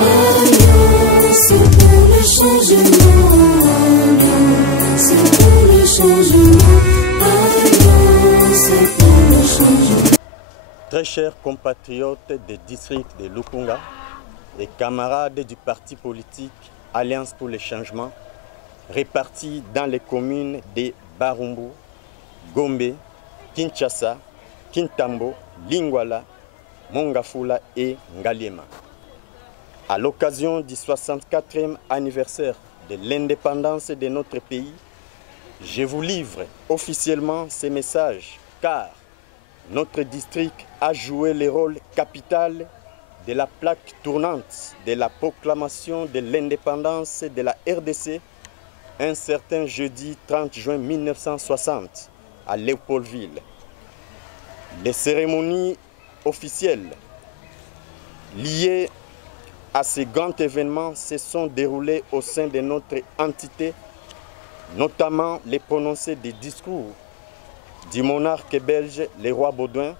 Alliance pour le changement. Alliance pour le changement. Alliance pour le changement. Très chers compatriotes des districts de Lukunga et camarades du parti politique Alliance pour le changement, répartis dans les communes de Barumbu, Gombe, Kinshasa, Kintambo, Lingwala, Mongafula et Ngaliema. À l'occasion du 64e anniversaire de l'indépendance de notre pays, je vous livre officiellement ces messages car notre district a joué le rôle capital de la plaque tournante de la proclamation de l'indépendance de la RDC un certain jeudi 30 juin 1960 à Léopoldville. Les cérémonies officielles liées à ce grand événement se sont déroulées au sein de notre entité, notamment les prononcés des discours du monarque belge, le roi Baudouin,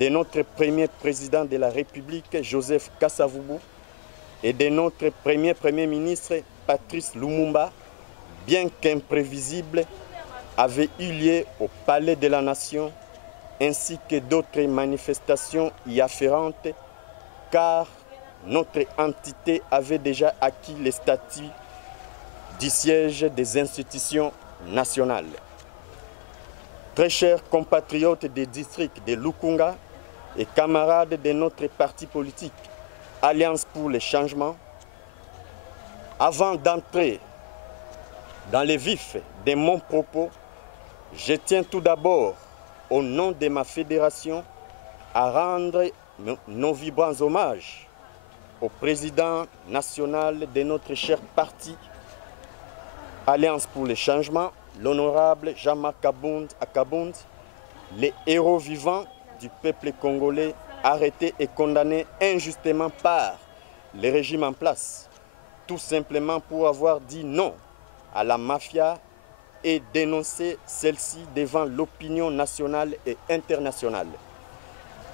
de notre premier président de la République, Joseph Kasavubu, et de notre premier ministre, Patrice Lumumba, bien qu'imprévisible, avait eu lieu au Palais de la Nation, ainsi que d'autres manifestations y afférentes, car notre entité avait déjà acquis le statut du siège des institutions nationales. Très chers compatriotes des districts de Lukunga et camarades de notre parti politique Alliance pour le changement, avant d'entrer dans le vif de mon propos, je tiens tout d'abord, au nom de ma fédération, à rendre nos vibrants hommages au président national de notre cher parti Alliance pour le changement, l'honorable Jean-Marc Akabound, les héros vivants du peuple congolais arrêtés et condamnés injustement par le régime en place, tout simplement pour avoir dit non à la mafia et dénoncé celle-ci devant l'opinion nationale et internationale.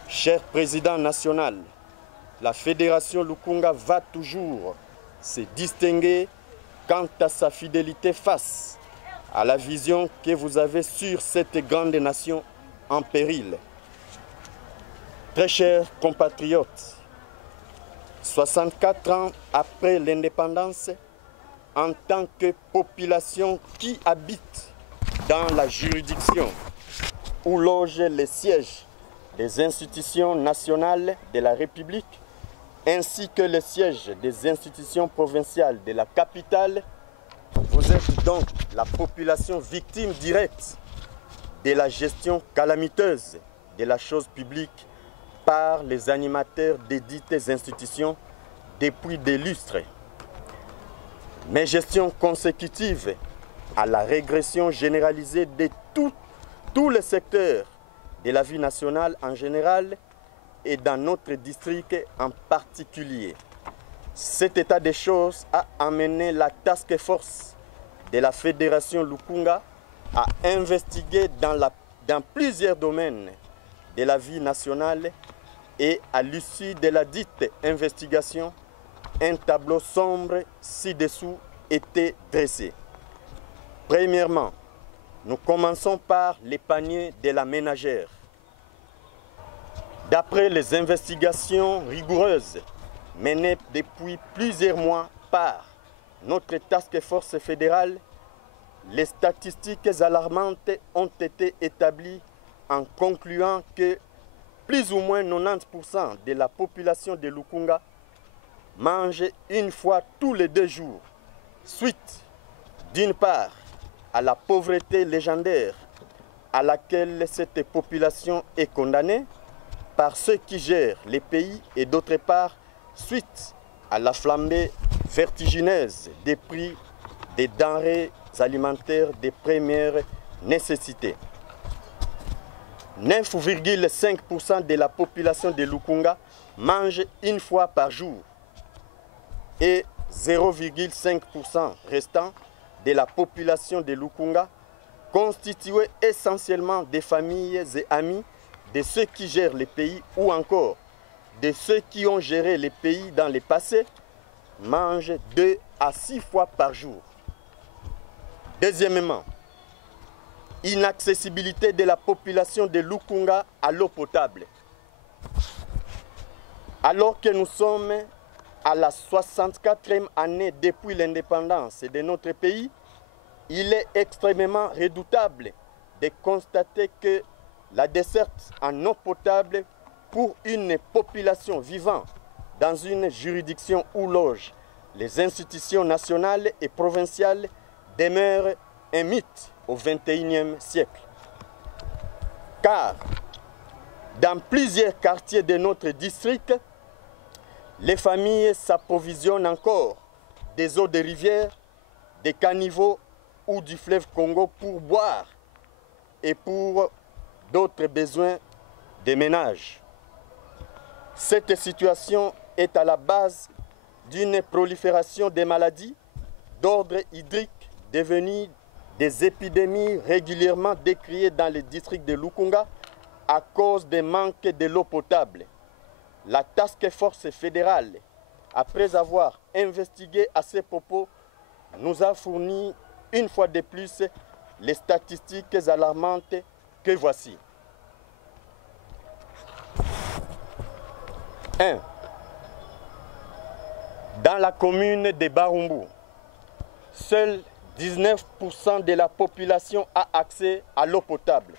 Cher président national, la Fédération Lukunga va toujours se distinguer quant à sa fidélité face à la vision que vous avez sur cette grande nation en péril. Très chers compatriotes, 64 ans après l'indépendance, en tant que population qui habite dans la juridiction où loge les sièges des institutions nationales de la République, ainsi que le siège des institutions provinciales de la capitale, vous êtes donc la population victime directe de la gestion calamiteuse de la chose publique par les animateurs des dites institutions depuis des lustres. Mais gestion consécutive à la régression généralisée de tous les secteurs de la vie nationale en général et dans notre district en particulier. Cet état des choses a amené la task force de la Fédération Lukunga à investiguer dans plusieurs domaines de la vie nationale et à l'issue de la dite investigation, un tableau sombre ci-dessous était dressé. Premièrement, nous commençons par les paniers de la ménagère. D'après les investigations rigoureuses menées depuis plusieurs mois par notre task force fédérale, les statistiques alarmantes ont été établies en concluant que plus ou moins 90% de la population de Lukunga mange une fois tous les 2 jours, suite d'une part à la pauvreté légendaire à laquelle cette population est condamnée par ceux qui gèrent les pays et d'autre part suite à la flambée vertigineuse des prix des denrées alimentaires de première nécessité. 9,5% de la population de Lukunga mange une fois par jour et 0,5% restant de la population de Lukunga, constituée essentiellement des familles et amis de ceux qui gèrent les pays ou encore de ceux qui ont géré les pays dans le passé mangent 2 à 6 fois par jour. Deuxièmement, inaccessibilité de la population de Lukunga à l'eau potable. Alors que nous sommes à la 64e année depuis l'indépendance de notre pays, il est extrêmement redoutable de constater que la desserte en eau potable pour une population vivant dans une juridiction où logent les institutions nationales et provinciales demeure un mythe au XXIe siècle. Car dans plusieurs quartiers de notre district, les familles s'approvisionnent encore des eaux de rivière, des caniveaux ou du fleuve Congo pour boire et pour d'autres besoins des ménages. Cette situation est à la base d'une prolifération des maladies d'ordre hydrique devenues des épidémies régulièrement décriées dans les districts de Lukunga à cause des manques de l'eau potable. La Task Force fédérale, après avoir investigué à ces propos, nous a fourni une fois de plus les statistiques alarmantes que voici. 1. Dans la commune de Barumbu, seuls 19% de la population a accès à l'eau potable.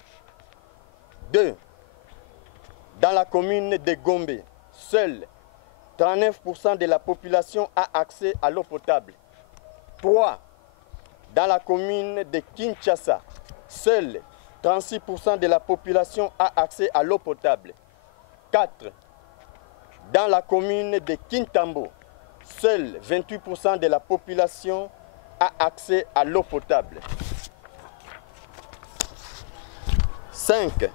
2. Dans la commune de Gombe, seuls 39% de la population a accès à l'eau potable. 3. Dans la commune de Kinshasa, seuls 36% de la population a accès à l'eau potable. 4. Dans la commune de Kintambo, seuls 28% de la population a accès à l'eau potable. 5.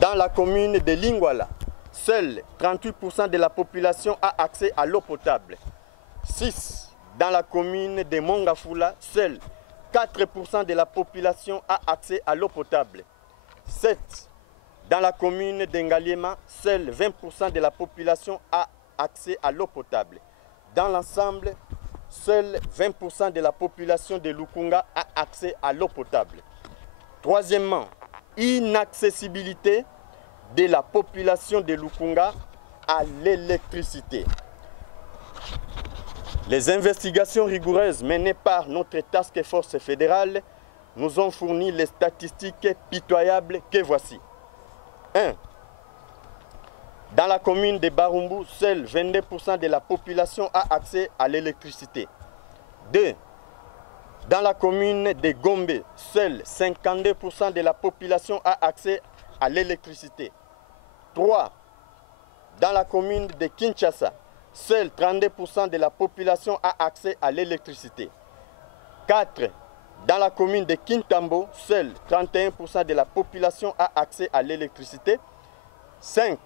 Dans la commune de Lingwala, seuls 38% de la population a accès à l'eau potable. 6. Dans la commune de Mongafula, seuls 4% de la population a accès à l'eau potable. 7. Dans la commune d'Engaliema, seuls 20% de la population a accès à l'eau potable. Dans l'ensemble, seuls 20% de la population de Lukunga a accès à l'eau potable. Troisièmement, inaccessibilité de la population de Lukunga à l'électricité. Les investigations rigoureuses menées par notre Task Force fédérale nous ont fourni les statistiques pitoyables que voici. 1. Dans la commune de Barumbu, seuls 22% de la population a accès à l'électricité. 2. Dans la commune de Gombe, seuls 52% de la population a accès à l'électricité. 3. Dans la commune de Kinshasa, seuls 32% de la population a accès à l'électricité. 4. Dans la commune de Kintambo, seuls 31% de la population a accès à l'électricité. 5.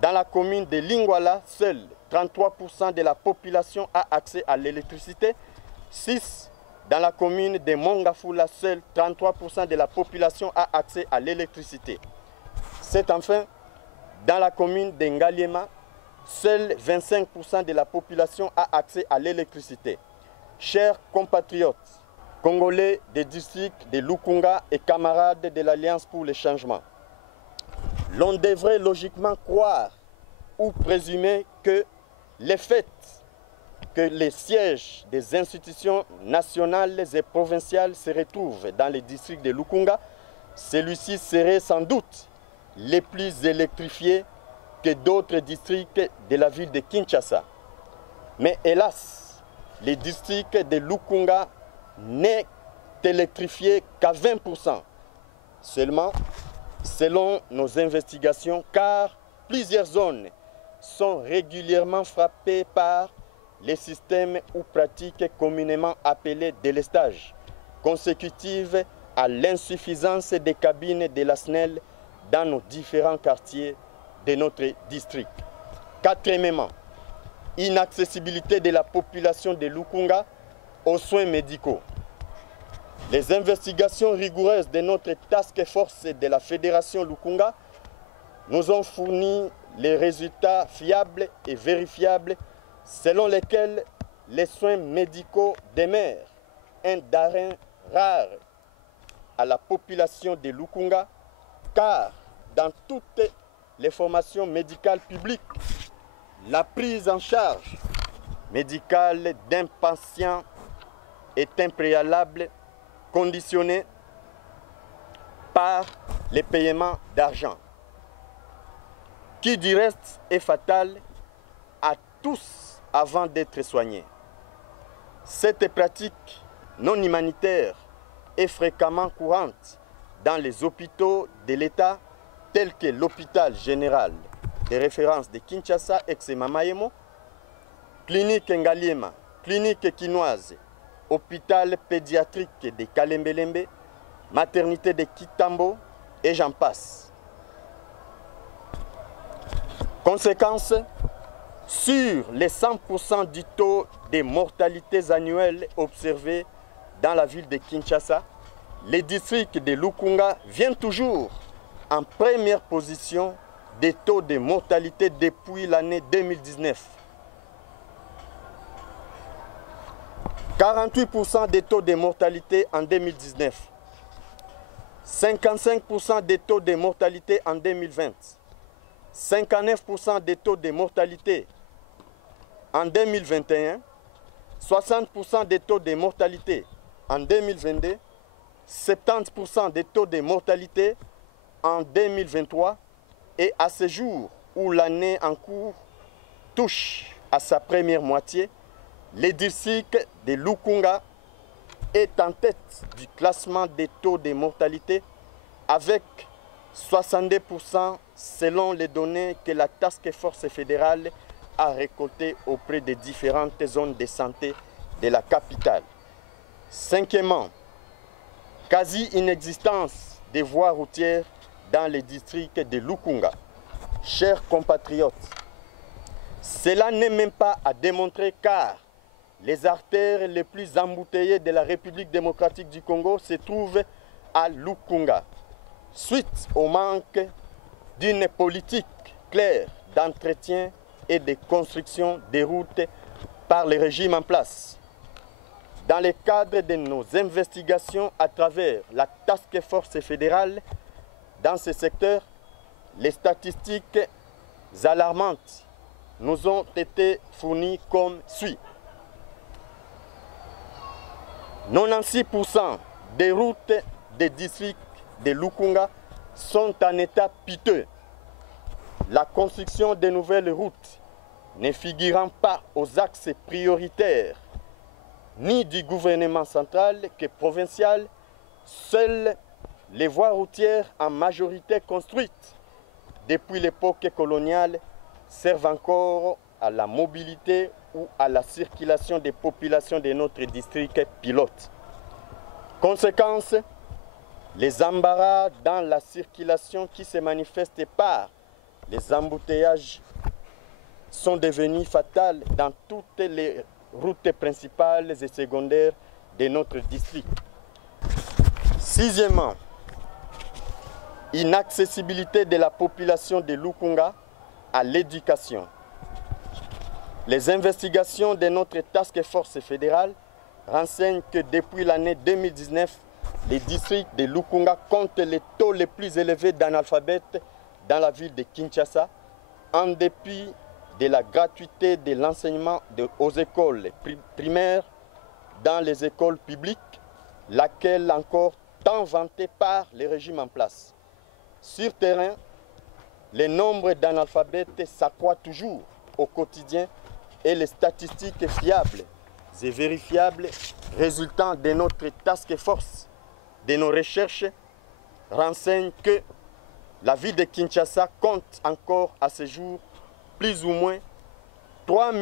Dans la commune de Lingwala, seuls 33% de la population a accès à l'électricité. 6. Dans la commune de Mongafula, seuls 33% de la population a accès à l'électricité. 7. Enfin, dans la commune de Ngaliema, seuls 25% de la population a accès à l'électricité. Chers compatriotes, Congolais des districts de Lukunga et camarades de l'Alliance pour le changement, l'on devrait logiquement croire ou présumer que les faits que les sièges des institutions nationales et provinciales se retrouvent dans les districts de Lukunga, celui-ci serait sans doute les plus électrifiés que d'autres districts de la ville de Kinshasa. Mais hélas, les districts de Lukunga n'est électrifié qu'à 20% seulement, selon nos investigations, car plusieurs zones sont régulièrement frappées par les systèmes ou pratiques communément appelés délestage, consécutives à l'insuffisance des cabines de la SNEL dans nos différents quartiers de notre district. Quatrièmement, inaccessibilité de la population de Lukunga aux soins médicaux. Les investigations rigoureuses de notre Task Force de la Fédération Lukunga nous ont fourni les résultats fiables et vérifiables selon lesquels les soins médicaux demeurent un denrée rare à la population de Lukunga, car dans toutes les formations médicales publiques, la prise en charge médicale d'un patient est un préalable conditionné par les paiements d'argent, qui du reste est fatal à tous avant d'être soignés. Cette pratique non humanitaire est fréquemment courante dans les hôpitaux de l'État tels que l'hôpital général de référence de Kinshasa, ex-Mamayemo, clinique Ngaliema, clinique Kinoise, hôpital pédiatrique de Kalembelembe, maternité de Kitambo et j'en passe. Conséquence, sur les 100% du taux de mortalités annuelles observés dans la ville de Kinshasa, le district de Lukunga vient toujours en première position des taux de mortalité depuis l'année 2019. 48% des taux de mortalité en 2019. 55% des taux de mortalité en 2020. 59% des taux de mortalité en 2021. 60% des taux de mortalité en 2022. 70% des taux de mortalité en 2023. Et à ce jour où l'année en cours touche à sa première moitié, le district de Lukunga est en tête du classement des taux de mortalité avec 62% selon les données que la Task Force fédérale a récoltées auprès des différentes zones de santé de la capitale. Cinquièmement, quasi-inexistence des voies routières dans les districts de Lukunga. Chers compatriotes, cela n'est même pas à démontrer car les artères les plus embouteillées de la République démocratique du Congo se trouvent à Lukunga, suite au manque d'une politique claire d'entretien et de construction des routes par le régime en place. Dans le cadre de nos investigations à travers la Task Force fédérale dans ce secteur, les statistiques alarmantes nous ont été fournies comme suit. 96% des routes des districts de Lukunga sont en état piteux. La construction de nouvelles routes ne figurant pas aux axes prioritaires ni du gouvernement central que provincial, seules les voies routières en majorité construites depuis l'époque coloniale servent encore à la mobilité ou à la circulation des populations de notre district pilote. Conséquence, les embarras dans la circulation qui se manifestent par les embouteillages sont devenus fatals dans toutes les routes principales et secondaires de notre district. Sixièmement, inaccessibilité de la population de Lukunga à l'éducation. Les investigations de notre Task Force fédérale renseignent que depuis l'année 2019, les districts de Lukunga comptent les taux les plus élevés d'analphabètes dans la ville de Kinshasa, en dépit de la gratuité de l'enseignement aux écoles primaires dans les écoles publiques, laquelle encore tant vantée par les régimes en place. Sur terrain, le nombre d'analphabètes s'accroît toujours au quotidien et les statistiques fiables et vérifiables résultant de notre task force, de nos recherches, renseignent que la ville de Kinshasa compte encore à ce jour plus ou moins 3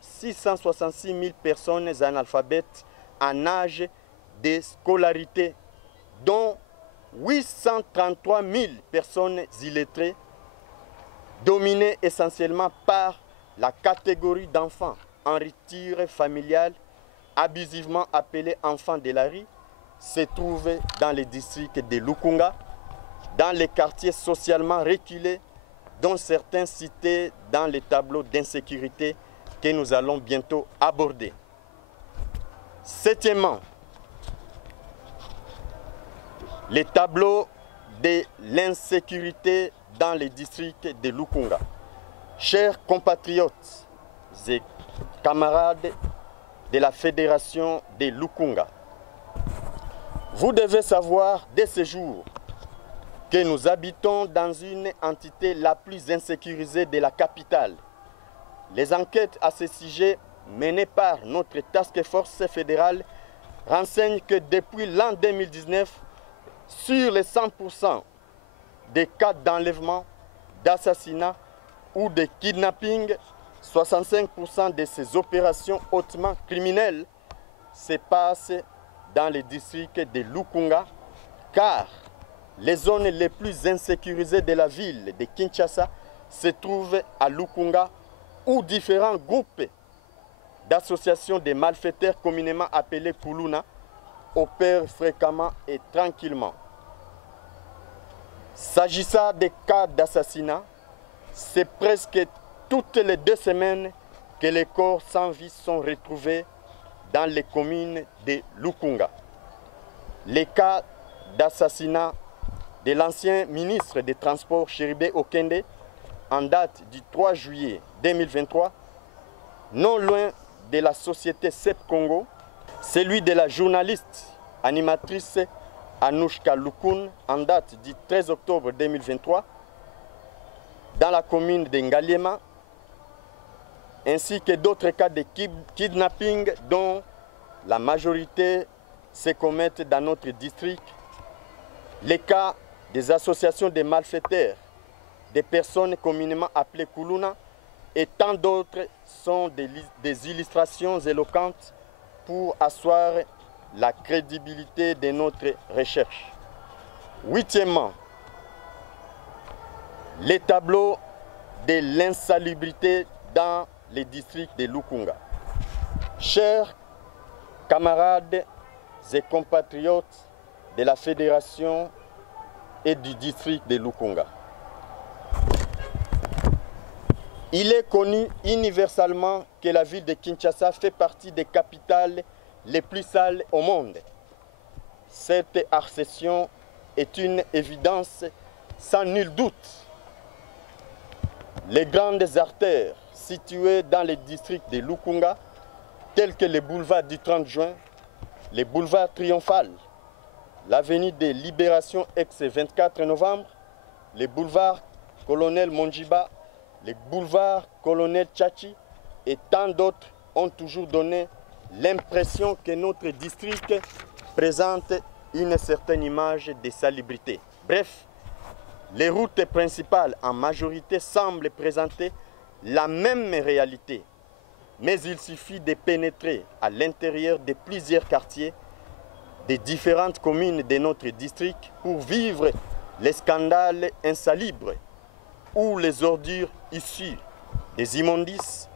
666 000 personnes analphabètes en âge de scolarité, dont 833 000 personnes illettrées, dominées essentiellement par la catégorie d'enfants en rupture familiale, abusivement appelés enfants de la rue, se trouvent dans les districts de Lukunga, dans les quartiers socialement reculés dont certains cités dans les tableaux d'insécurité que nous allons bientôt aborder. Septièmement, les tableaux de l'insécurité dans les districts de Lukunga. Chers compatriotes et camarades de la Fédération de Lukunga, vous devez savoir dès ce jour que nous habitons dans une entité la plus insécurisée de la capitale. Les enquêtes à ce sujet menées par notre task force fédérale renseignent que depuis l'an 2019, sur les 100% des cas d'enlèvement, d'assassinat ou de kidnapping, 65% de ces opérations hautement criminelles se passent dans les districts de Lukunga, car les zones les plus insécurisées de la ville de Kinshasa se trouvent à Lukunga, où différents groupes d'associations de malfaiteurs communément appelés Kuluna opèrent fréquemment et tranquillement. S'agissant des cas d'assassinat, c'est presque toutes les 2 semaines que les corps sans vie sont retrouvés dans les communes de Lukunga. Les cas d'assassinat de l'ancien ministre des Transports Chéribé Okende en date du 3 juillet 2023, non loin de la société CEP Congo, celui de la journaliste animatrice Anouchka Lukun en date du 13 octobre 2023 dans la commune de Ngaliema, ainsi que d'autres cas de kidnapping dont la majorité se commettent dans notre district, les cas des associations de malfaiteurs, des personnes communément appelées Kuluna et tant d'autres sont des illustrations éloquentes pour asseoir la crédibilité de notre recherche. Huitièmement, les tableaux de l'insalubrité dans les districts de Lukunga. Chers camarades et compatriotes de la Fédération et du district de Lukunga, il est connu universellement que la ville de Kinshasa fait partie des capitales les plus sales au monde. Cette accession est une évidence sans nul doute. Les grandes artères situées dans les districts de Lukunga, tels que le boulevard du 30 juin, le boulevard Triomphal, l'avenue de Libération ex-24 novembre, le boulevard Colonel Monjiba, le boulevard Colonel Tchachi et tant d'autres ont toujours donné l'impression que notre district présente une certaine image de salubrité. Bref, les routes principales en majorité semblent présenter la même réalité, mais il suffit de pénétrer à l'intérieur de plusieurs quartiers des différentes communes de notre district pour vivre les scandales insalubres où les ordures issues des immondices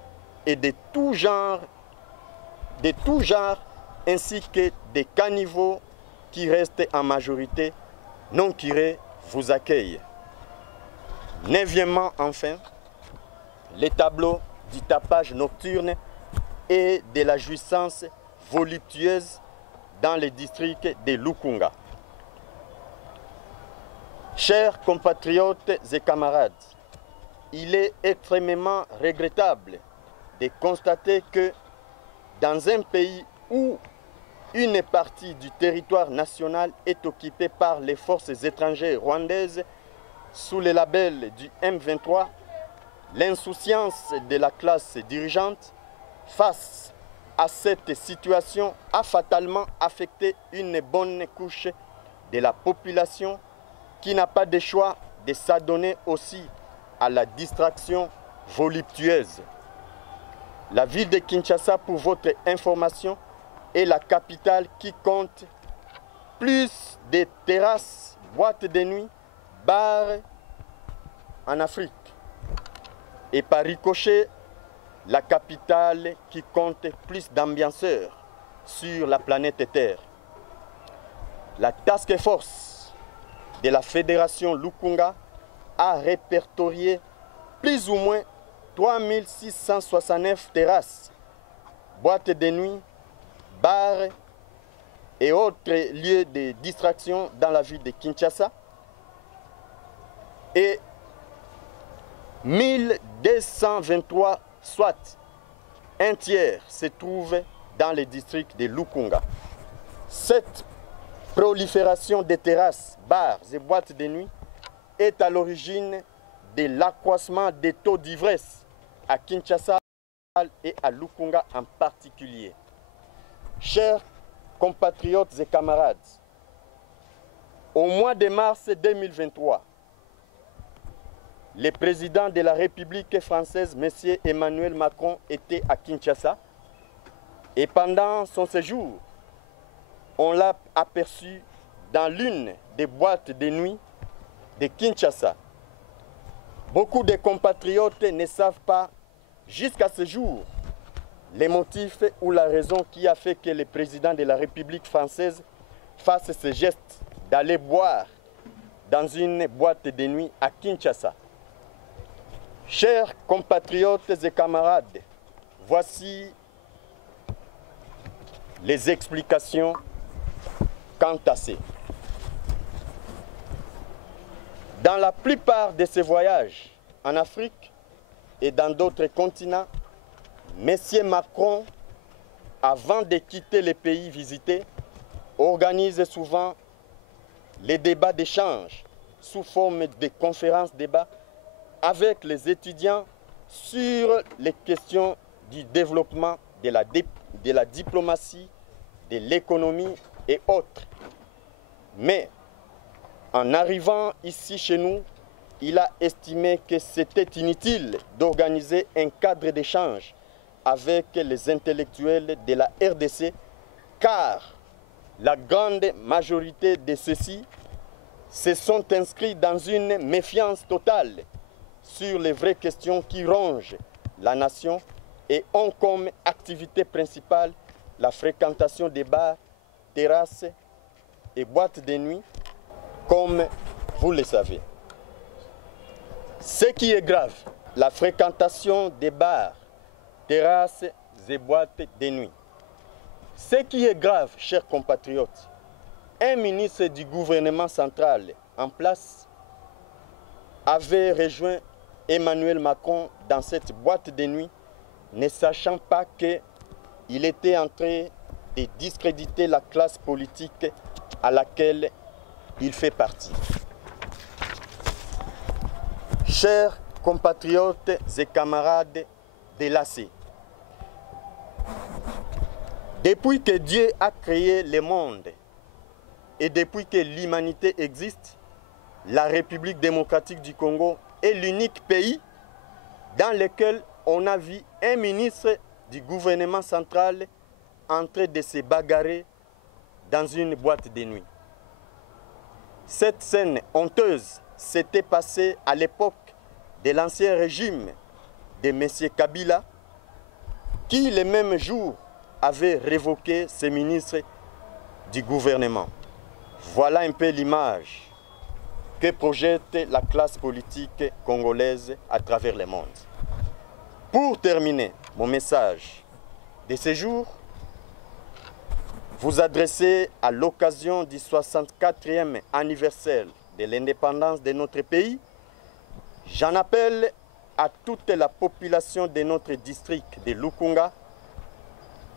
et de tout genre ainsi que des caniveaux qui restent en majorité non curés vous accueillent. Neuvièmement, enfin, les tableaux du tapage nocturne et de la jouissance voluptueuse dans les districts de Lukunga. Chers compatriotes et camarades, il est extrêmement regrettable de constater que dans un pays où une partie du territoire national est occupée par les forces étrangères rwandaises sous le label du M23, l'insouciance de la classe dirigeante face à cette situation a fatalement affecté une bonne couche de la population qui n'a pas de choix de s'adonner aussi à la distraction voluptueuse. La ville de Kinshasa, pour votre information, est la capitale qui compte plus de terrasses, boîtes de nuit, bars en Afrique. Et par ricochet, la capitale qui compte plus d'ambianceurs sur la planète Terre. La task force de la Fédération Lukunga a répertorié plus ou moins 3669 terrasses, boîtes de nuit, bars et autres lieux de distraction dans la ville de Kinshasa. Et 1223, soit un tiers, se trouvent dans les districts de Lukunga. Cette prolifération des terrasses, bars et boîtes de nuit est à l'origine de l'accroissement des taux d'ivresse à Kinshasa et à Lukunga en particulier. Chers compatriotes et camarades, au mois de mars 2023, le président de la République française, M. Emmanuel Macron, était à Kinshasa et pendant son séjour, on l'a aperçu dans l'une des boîtes de nuit de Kinshasa. Beaucoup de compatriotes ne savent pas jusqu'à ce jour les motifs ou la raison qui a fait que le président de la République française fasse ce geste d'aller boire dans une boîte de nuit à Kinshasa. Chers compatriotes et camarades, voici les explications quant à ces. Dans la plupart de ses voyages en Afrique et dans d'autres continents, M. Macron, avant de quitter les pays visités, organise souvent les débats d'échange sous forme de conférences-débats avec les étudiants sur les questions du développement de la diplomatie, de l'économie et autres. Mais en arrivant ici chez nous, il a estimé que c'était inutile d'organiser un cadre d'échange avec les intellectuels de la RDC, car la grande majorité de ceux-ci se sont inscrits dans une méfiance totale sur les vraies questions qui rongent la nation et ont comme activité principale la fréquentation des bars, terrasses et boîtes de nuit, comme vous le savez. Ce qui est grave, la fréquentation des bars, terrasses et boîtes de nuit. Ce qui est grave, chers compatriotes, un ministre du gouvernement central en place avait rejoint Emmanuel Macron dans cette boîte de nuit, ne sachant pas qu'il était en train de discréditer la classe politique à laquelle il fait partie. Chers compatriotes et camarades de l'AC, depuis que Dieu a créé le monde et depuis que l'humanité existe, la République démocratique du Congo est l'unique pays dans lequel on a vu un ministre du gouvernement central en train de se bagarrer dans une boîte de nuit. Cette scène honteuse s'était passée à l'époque de l'ancien régime de M. Kabila, qui le même jour avait révoqué ses ministres du gouvernement. Voilà un peu l'image que projette la classe politique congolaise à travers le monde. Pour terminer mon message de ce jour, vous adressez à l'occasion du 64e anniversaire de l'indépendance de notre pays, j'en appelle à toute la population de notre district de Lukunga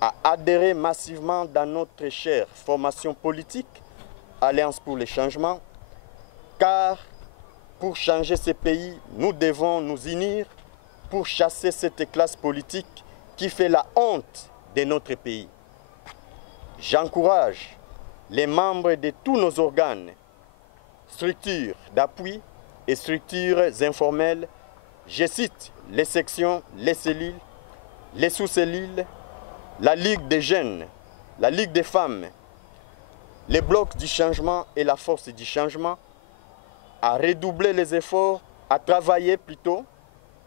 à adhérer massivement dans notre chère formation politique, Alliance pour le changement, car pour changer ce pays, nous devons nous unir pour chasser cette classe politique qui fait la honte de notre pays. J'encourage les membres de tous nos organes, structures d'appui et structures informelles, je cite les sections, les cellules, les sous-cellules, la Ligue des jeunes, la Ligue des femmes, les blocs du changement et la force du changement, à redoubler les efforts, à travailler plutôt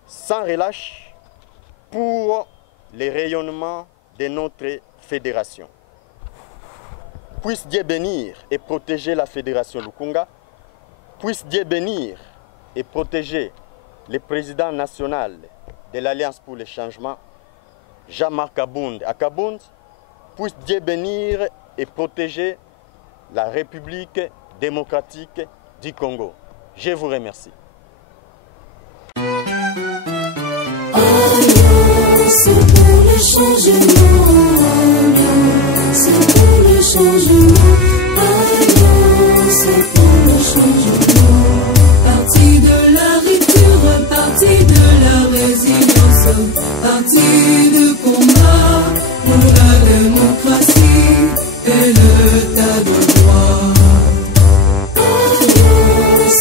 sans relâche pour le rayonnement de notre fédération. Puisse Dieu bénir et protéger la fédération Lukunga, puisse Dieu bénir et protéger le président national de l'Alliance pour le changement, Jean-Marc Akabound, puisse Dieu bénir et protéger la République démocratique du Congo. Je vous remercie. C'est pour le changement, c'est pour le changement, c'est pour le changement. Parti de la rupture, parti de la résilience, parti de combat pour la démocratie et l'état de droit.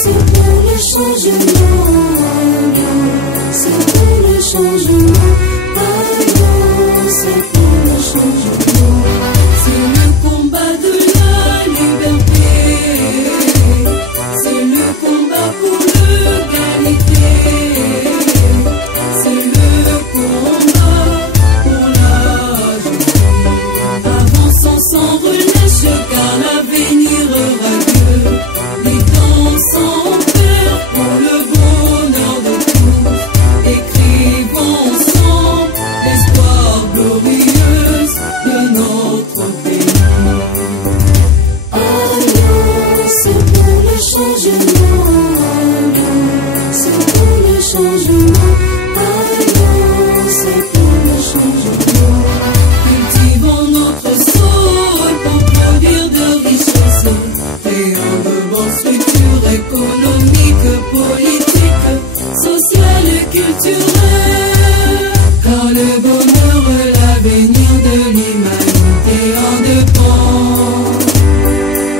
C'est pour le changement, c'est pour le changement. C'est pour le changement, c'est le combat de la liberté, c'est le combat pour l'égalité, c'est le combat pour la justice. Avançons sans relâche car l'avenir est radieux, vivons sans peur pour le bonheur de tous, écrivons ensemble l'espoir glorieuse de notre pays. C'est pour le changement, c'est pour le changement, c'est pour le changement. Cultivons notre sol pour produire de richesses, créant de bonnes structures économiques, politiques, sociales et culturelles. Car le bonheur et l'avenir de l'humanité en dépend.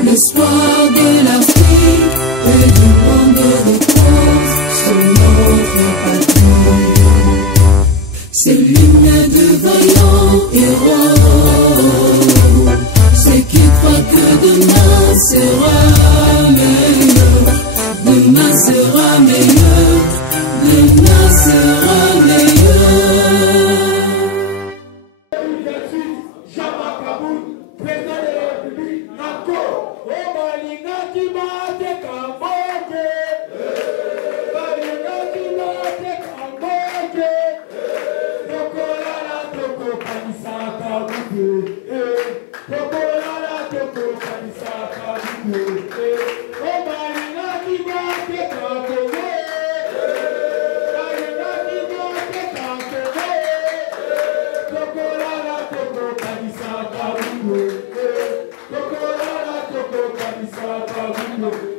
L'espoir de l'Afrique et du monde de cause sur notre patrie. C'est l'hymne de vaillants héros, c'est qui croient que demain sera meilleur. Demain sera meilleur, demain sera meilleur. No.